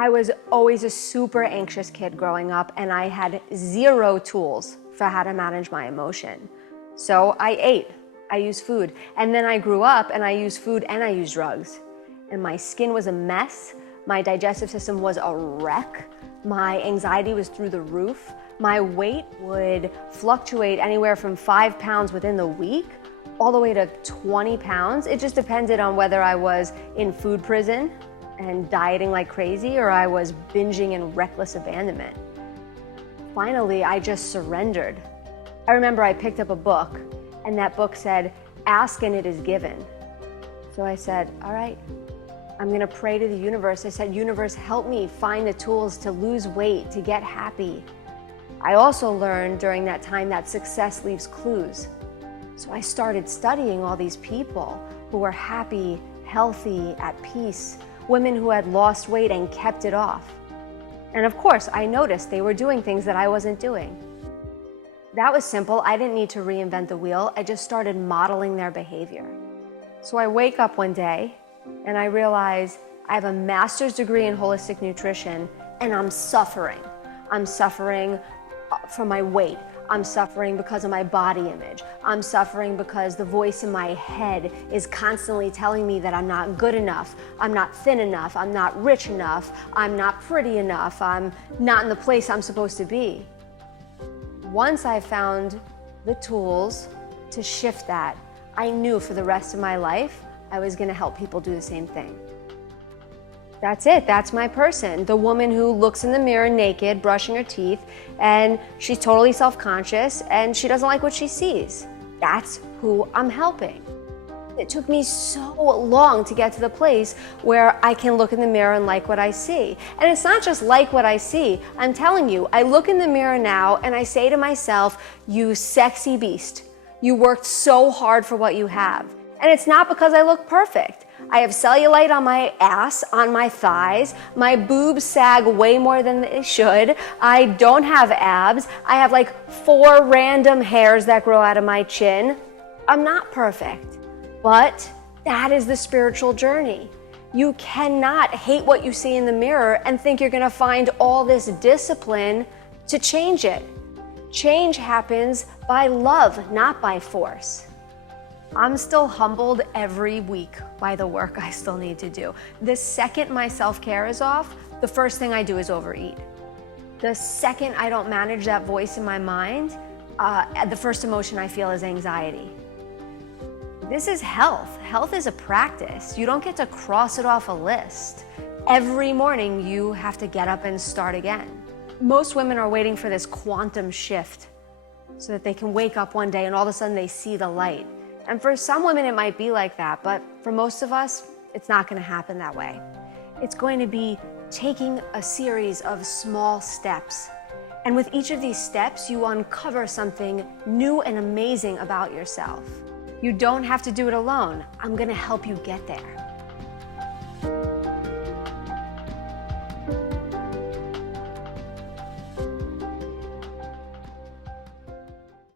I was always a super anxious kid growing up, and I had zero tools for how to manage my emotion. So I ate, I used food, and then I grew up and I used food and I used drugs. And my skin was a mess, my digestive system was a wreck, my anxiety was through the roof, my weight would fluctuate anywhere from 5 pounds within the week, all the way to 20 pounds. It just depended on whether I was in food prison and dieting like crazy, or I was binging in reckless abandonment. Finally, I just surrendered. I remember I picked up a book, and that book said, "Ask and it is given." So I said, all right, I'm gonna pray to the universe. I said, universe, help me find the tools to lose weight, to get happy. I also learned during that time that success leaves clues. So I started studying all these people who were happy, healthy, at peace, women who had lost weight and kept it off. And of course, I noticed they were doing things that I wasn't doing. That was simple. I didn't need to reinvent the wheel. I just started modeling their behavior. So I wake up one day and I realize I have a master's degree in holistic nutrition and I'm suffering. I'm suffering from my weight. I'm suffering because of my body image. I'm suffering because the voice in my head is constantly telling me that I'm not good enough, I'm not thin enough, I'm not rich enough, I'm not pretty enough, I'm not in the place I'm supposed to be. Once I found the tools to shift that, I knew for the rest of my life, I was gonna help people do the same thing. That's it, that's my person. The woman who looks in the mirror naked, brushing her teeth, and she's totally self-conscious and she doesn't like what she sees. That's who I'm helping. It took me so long to get to the place where I can look in the mirror and like what I see. And it's not just like what I see. I'm telling you, I look in the mirror now and I say to myself, you sexy beast, you worked so hard for what you have. And it's not because I look perfect. I have cellulite on my ass, on my thighs, my boobs sag way more than they should, I don't have abs, I have like 4 random hairs that grow out of my chin. I'm not perfect, but that is the spiritual journey. You cannot hate what you see in the mirror and think you're gonna find all this discipline to change it. Change happens by love, not by force. I'm still humbled every week by the work I still need to do. The second my self-care is off, the first thing I do is overeat. The second I don't manage that voice in my mind, the first emotion I feel is anxiety. This is health. Health is a practice. You don't get to cross it off a list. Every morning you have to get up and start again. Most women are waiting for this quantum shift so that they can wake up one day and all of a sudden they see the light. And for some women, it might be like that, but for most of us, it's not gonna happen that way. It's going to be taking a series of small steps. And with each of these steps, you uncover something new and amazing about yourself. You don't have to do it alone. I'm gonna help you get there.